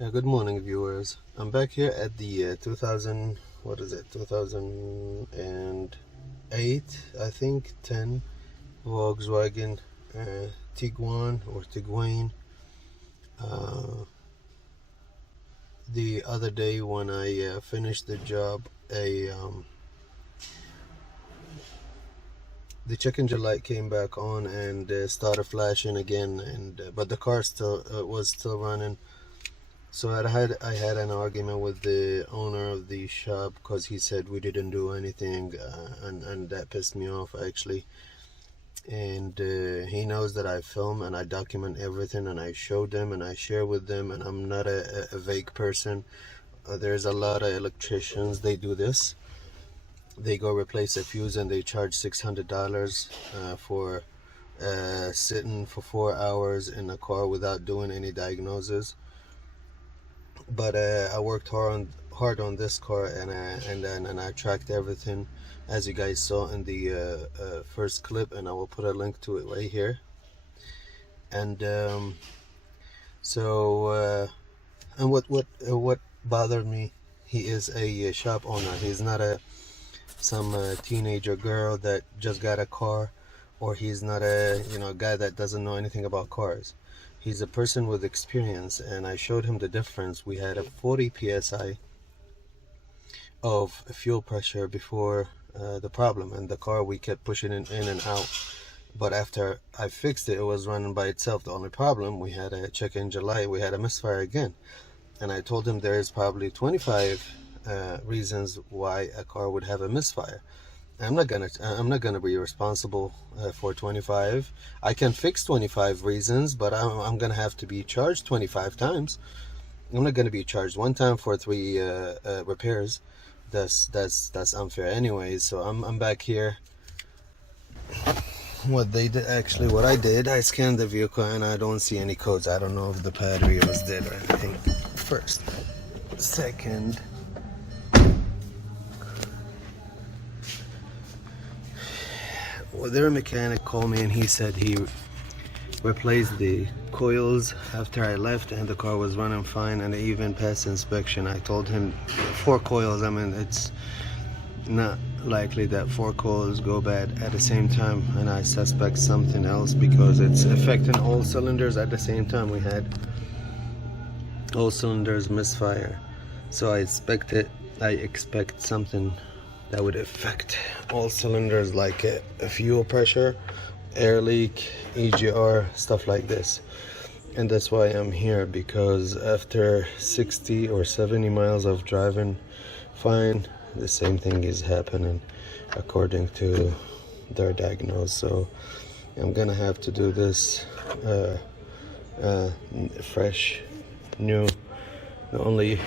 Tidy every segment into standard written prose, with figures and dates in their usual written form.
Good morning, viewers. I'm back here at the 2008, I think, 10 Volkswagen Tiguan or Tiguan. The other day when I finished the job, the check engine light came back on and started flashing again, and but the car still was still running. So I had an argument with the owner of the shop because he said we didn't do anything, and that pissed me off actually. And he knows that I film and I document everything, and I show them and I share with them, and I'm not a vague person. There's a lot of electricians, they do this. They go replace a fuse and they charge $600 for sitting for 4 hours in a car without doing any diagnosis. But I worked hard on this car, and I tracked everything, as you guys saw in the first clip, and I will put a link to it right here. And what bothered me, he is a shop owner. He's not some teenager girl that just got a car, or he's not a guy that doesn't know anything about cars. He's a person with experience, and I showed him the difference. We had a 40 psi of fuel pressure before the problem, and the car we kept pushing in and out. But after I fixed it, it was running by itself. The only problem, we had a check engine light, we had a misfire again. And I told him there is probably 25 reasons why a car would have a misfire. I'm not gonna be responsible for 25. I can fix 25 reasons, but I'm gonna have to be charged 25 times. I'm not gonna be charged one time for 3 repairs. That's unfair anyways. So I'm back here. What I did, I scanned the vehicle and I don't see any codes. I don't know if the battery was dead or anything. First, second. Well, their mechanic called me and he said he replaced the coils after I left, and the car was running fine and it even passed inspection. I told him 4 coils, I mean, it's not likely that 4 coils go bad at the same time, and I suspect something else because it's affecting all cylinders at the same time. We had all cylinders misfire, so I expect something that would affect all cylinders, like a fuel pressure, air leak, EGR, stuff like this. And that's why I'm here, because after 60 or 70 miles of driving fine, the same thing is happening according to their diagnosis. So I'm gonna have to do this fresh, new. The only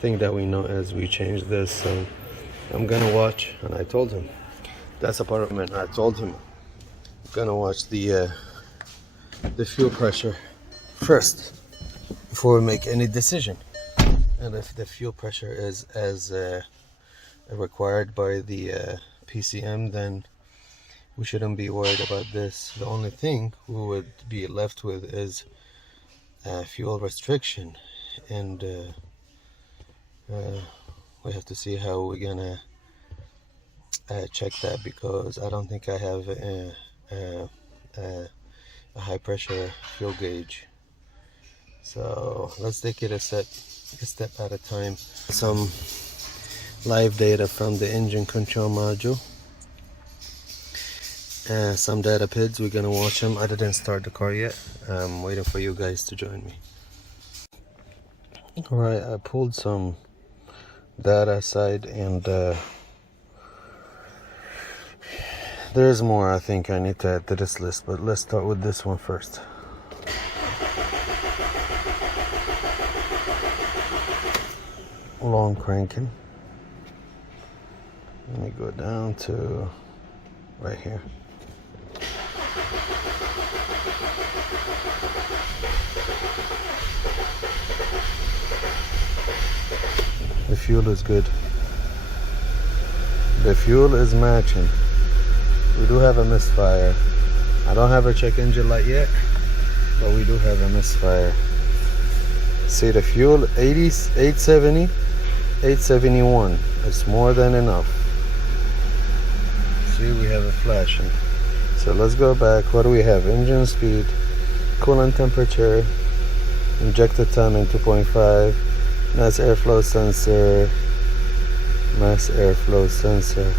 thing that we know is we changed this, so I'm gonna watch. And I told him, that's a apartment, I told him I'm gonna watch the fuel pressure first before we make any decision. And if the fuel pressure is as required by the PCM, then we shouldn't be worried about this. The only thing we would be left with is fuel restriction, and we have to see how we're gonna check that, because I don't think I have a high pressure fuel gauge. So let's take it a step at a time. Some live data from the engine control module, some data PIDs. We're gonna watch them. I didn't start the car yet. I'm waiting for you guys to join me. Alright, I pulled some data aside, and there's more I think I need to add to this list, but let's start with this one first. Long cranking. Let me go down to right here. The fuel is good. The fuel is matching. We do have a misfire. I don't have a check engine light yet, but we do have a misfire. See the fuel, 80, 870, 871. It's more than enough. See, we have a flashing. So let's go back. What do we have? Engine speed, coolant temperature, injected timing 2.5, mass airflow sensor, mass airflow sensor.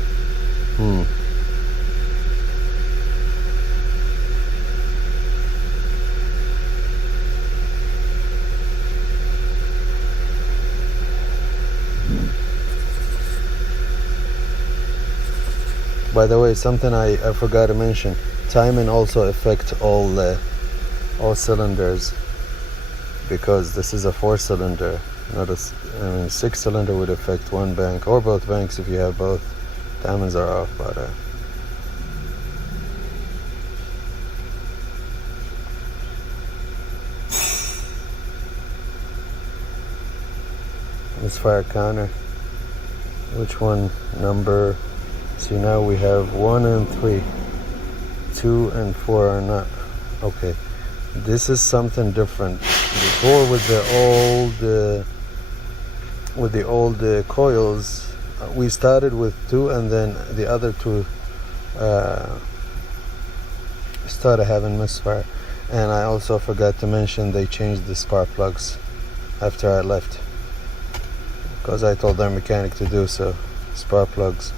By the way, something I forgot to mention, timing also affects all cylinders, because this is a 4-cylinder. Not a, 6-cylinder would affect one bank or both banks. If you have both, timings are off. But misfire counter. Which one? Number. See, now we have 1 and 3. 2 and 4 are not. Okay, this is something different. Before, with the old coils, we started with 2, and then the other 2 started having misfire. And I also forgot to mention they changed the spark plugs after I left, because I told their mechanic to do so. Spark plugs.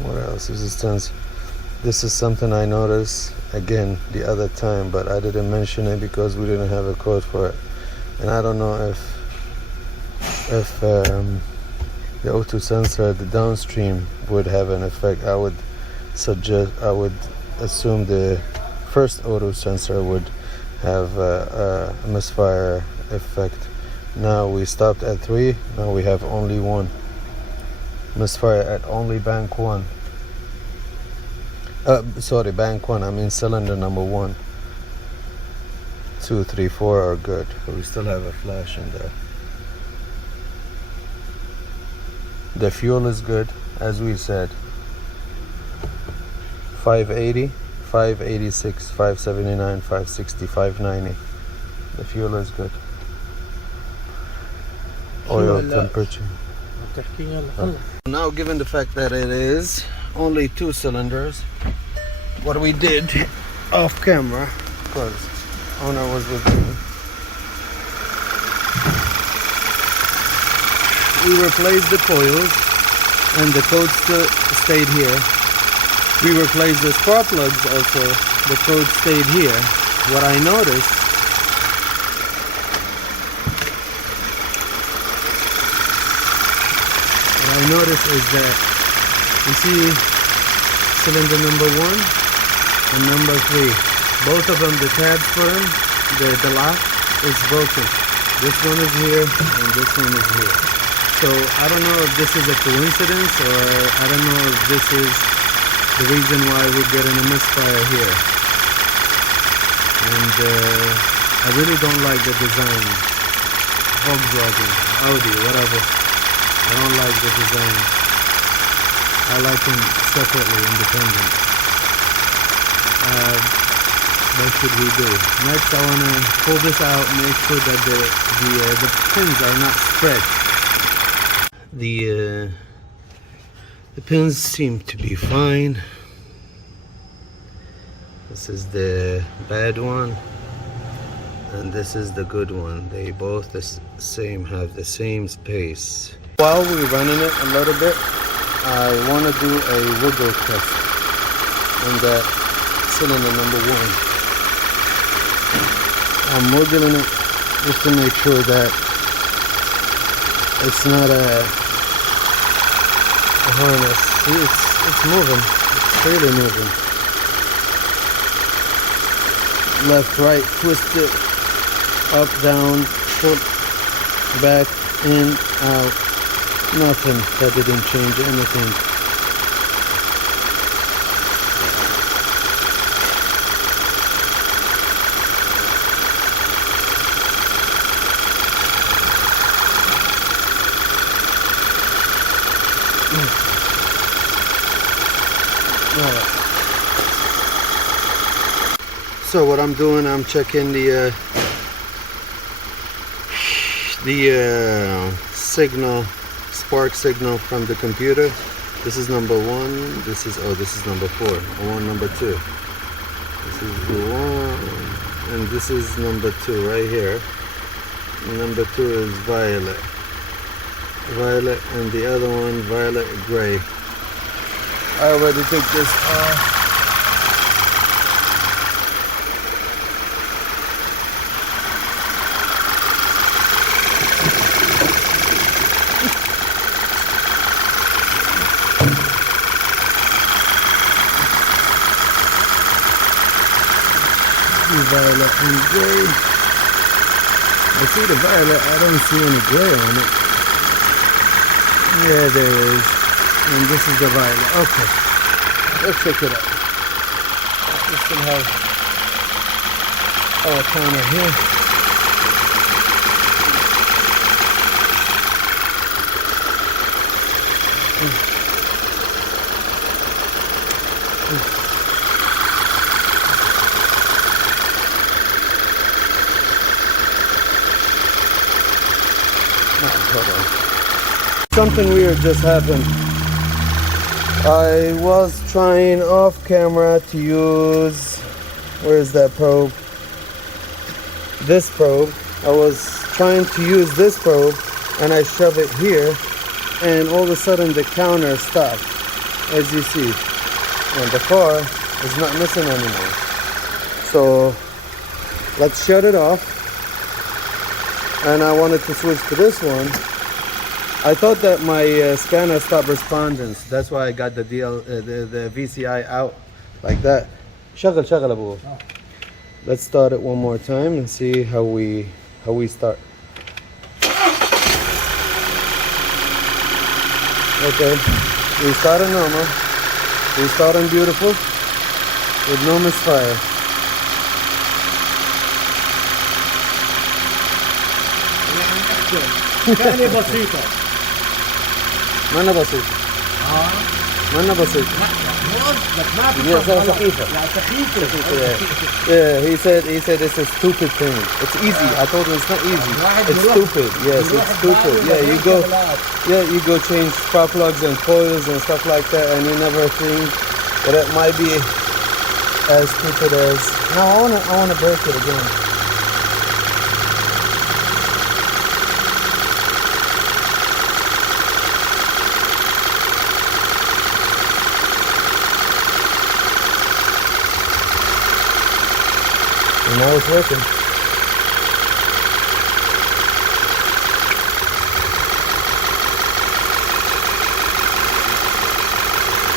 What else? Resistance. This is something I noticed again the other time, but I didn't mention it because we didn't have a code for it. And I don't know if the O2 sensor, the downstream, would have an effect. I would assume the first O2 sensor would have a misfire effect. Now we stopped at 3. Now we have only 1 misfire at only bank 1. Sorry, bank 1. I mean cylinder number 1. 2, 3, 4 are good, but we still have a flash in there. The fuel is good, as we said. 580, 586, 579, 560, 590. The fuel is good. Oil temperature. Now, given the fact that it is only 2 cylinders, what we did off camera, because owner was with me, we replaced the coils and the code stayed here. We replaced the spark plugs also, the code stayed here. What I noticed, is that you see cylinder number 1 and number 3, both of them, the tabs for them, the lock is broken. This one is here and this one is here. So I don't know if this is a coincidence, or I don't know if this is the reason why we're getting a misfire here. And I really don't like the design. Volkswagen, Audi, whatever. I don't like the design. I like them separately, independent. What should we do? Next, I want to pull this out, make sure that the pins are not spread. The pins seem to be fine. This is the bad one, and this is the good one. They both have the same space. While we're running it a little bit, I want to do a wiggle test on that cylinder number 1. I'm wiggling it just to make sure that it's not a harness. See, it's moving. It's really moving. Left, right, twist it, up, down, foot, back, in, out. Nothing. That didn't change anything. So what I'm doing, I'm checking the signal, spark signal from the computer. This is number 1. This is number 4. I want number 2. This is the 1, and this is number 2 right here. Number 2 is violet, and the other one violet gray. I already took this off. Violet and gray. I see the violet, I don't see any gray on it. Yeah, there is. And this is the violet. Okay, let's check it out. We still have our timer here. Something weird just happened. I was trying off camera to use, where is that probe? This probe. I was trying to use this probe and I shove it here, and all of a sudden the counter stopped, as you see, and the car is not missing anymore. So let's shut it off. And I wanted to switch to this one. I thought that my scanner stopped responding. That's why I got the VCI out like that. شغل أبوه. Let's start it one more time and see how we start. Okay, we started normal. We started beautiful with no misfire. يعني بسيطة. مانا بسيطة. مانا بسيطة. لا سخيفة. Yeah, he said it's a stupid thing. It's easy. I told him it's not easy. It's stupid. Yes, it's stupid. Yeah, you go change spark plugs and coils and stuff like that, and you never think that it might be as stupid as. Now I wanna break it again. And now it's working.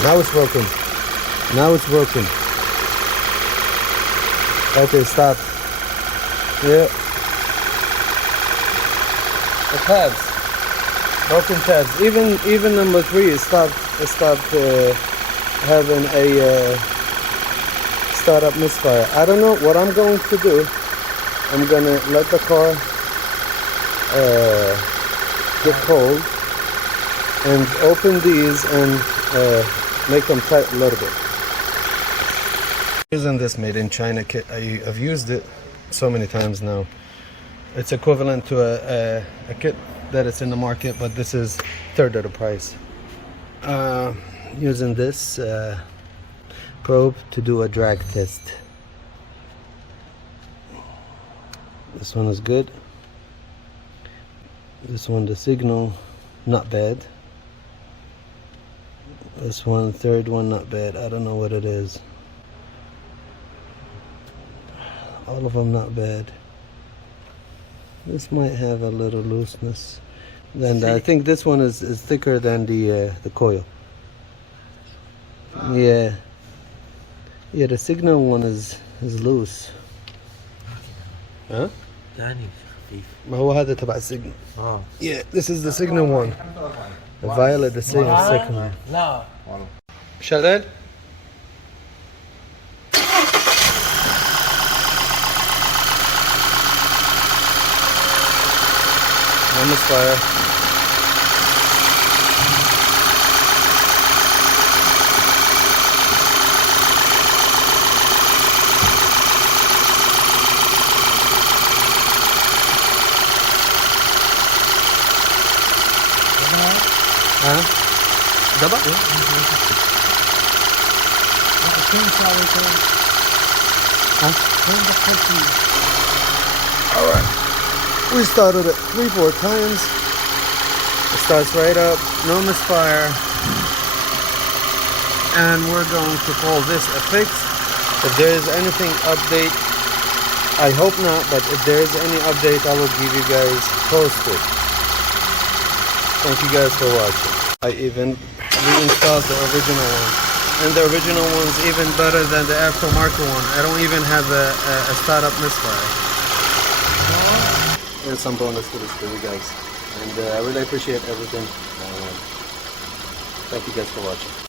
Now it's broken. Now it's broken. Okay, stop. Yeah. The tabs. Broken tabs. Even number 3 stopped having a startup misfire. I don't know what I'm going to do. I'm gonna let the car get cold and open these and make them tight a little bit. Using this made in China kit. I've used it so many times now. It's equivalent to a kit that is in the market, but this is third of the price. Using this probe to do a drag test. This one is good. This one, the signal, not bad. This one, third one, not bad. I don't know what it is. All of them not bad. This might have a little looseness. And I think this one is thicker than the coil. Yeah. Yeah, the signal one is loose. Huh? ما هو هذا تبع السيجنال. Yeah, this is the signal one. The violet, the signal. لا. شغال؟ No misfire. Double? Huh? Alright. We started it 3-4 times. It starts right up, no misfire. And we're going to call this a fix. If there is anything update, I hope not, but if there is any update, I will give you guys posted. Thank you guys for watching. I even reinstalled the original one. And the original one's even better than the aftermarket one. I don't even have a startup misfire. There's some bonus to this for you guys. And I really appreciate everything. Thank you guys for watching.